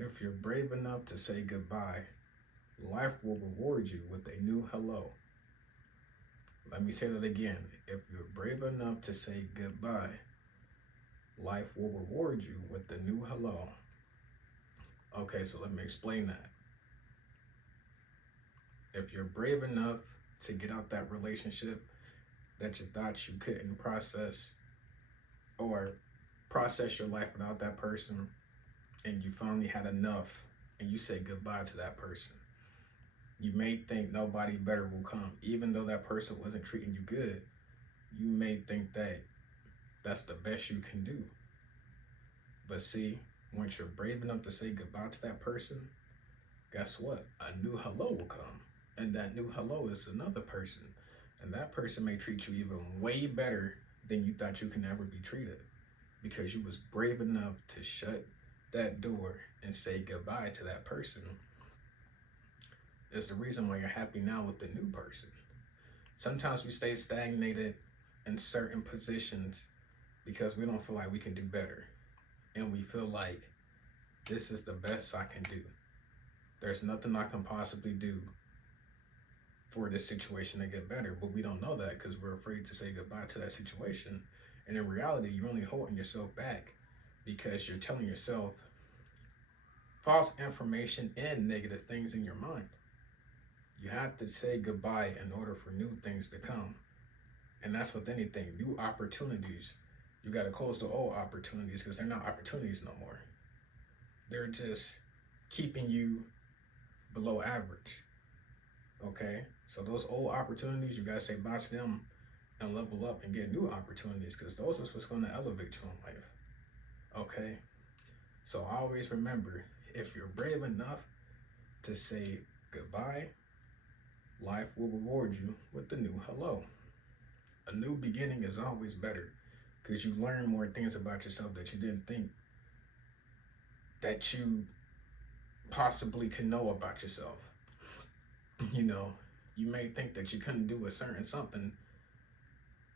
If you're brave enough to say goodbye, life will reward you with a new hello. Let me say that again. If you're brave enough to say goodbye, life will reward you with a new hello. Okay, so let me explain that. If you're brave enough to get out that relationship that you thought you couldn't process, or process your life without that person, and you finally had enough and you say goodbye to that person, you may think nobody better will come. Even though that person wasn't treating you good, you may think that that's the best you can do. But see, once you're brave enough to say goodbye to that person, guess what? A new hello will come. And that new hello is another person. And that person may treat you even way better than you thought you can ever be treated. Because you was brave enough to shut that door and say goodbye to that person. Is the reason why you're happy now with the new person. Sometimes we stay stagnated in certain positions because we don't feel like we can do better. And we feel like this is the best I can do. There's nothing I can possibly do for this situation to get better. But we don't know that because we're afraid to say goodbye to that situation. And in reality, you're only holding yourself back because you're telling yourself false information and negative things in your mind. You have to say goodbye in order for new things to come. And that's with anything, new opportunities. You got to close the old opportunities because they're not opportunities no more. They're just keeping you below average. Okay? So those old opportunities, you got to say bye to them and level up and get new opportunities because those is what's going to elevate you in life. Okay? So always remember, if you're brave enough to say goodbye, life will reward you with a new hello. A new beginning is always better because you learn more things about yourself that you didn't think that you possibly could know about yourself. You know, you may think that you couldn't do a certain something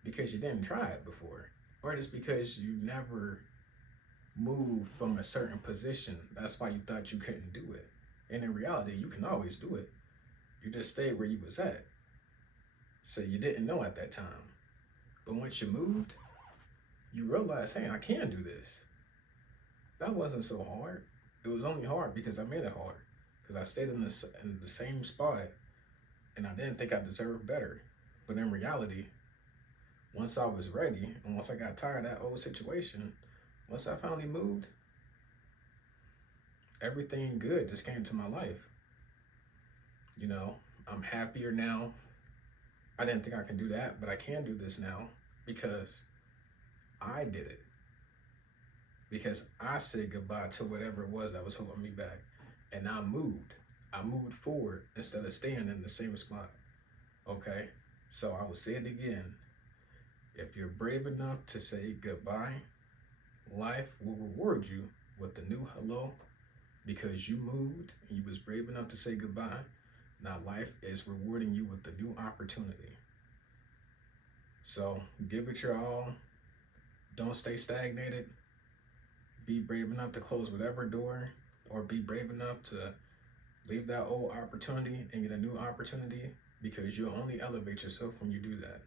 because you didn't try it before, or it's because you never moved from a certain position. That's why you thought you couldn't do it. And in reality, you can always do it. You just stayed where you was at. So you didn't know at that time. But once you moved, you realize, hey, I can do this. That wasn't so hard. It was only hard because I made it hard. Because I stayed in the same spot and I didn't think I deserved better. But in reality, once I was ready and once I got tired of that old situation, once I finally moved, everything good just came to my life. You know, I'm happier now. I didn't think I could do that, but I can do this now because I did it. Because I said goodbye to whatever it was that was holding me back. And I moved. I moved forward instead of staying in the same spot. Okay? So I will say it again. If you're brave enough to say goodbye, life will reward you with a new hello because you moved and you was brave enough to say goodbye. Now life is rewarding you with a new opportunity. So give it your all. Don't stay stagnated. Be brave enough to close whatever door, or be brave enough to leave that old opportunity and get a new opportunity because you'll only elevate yourself when you do that.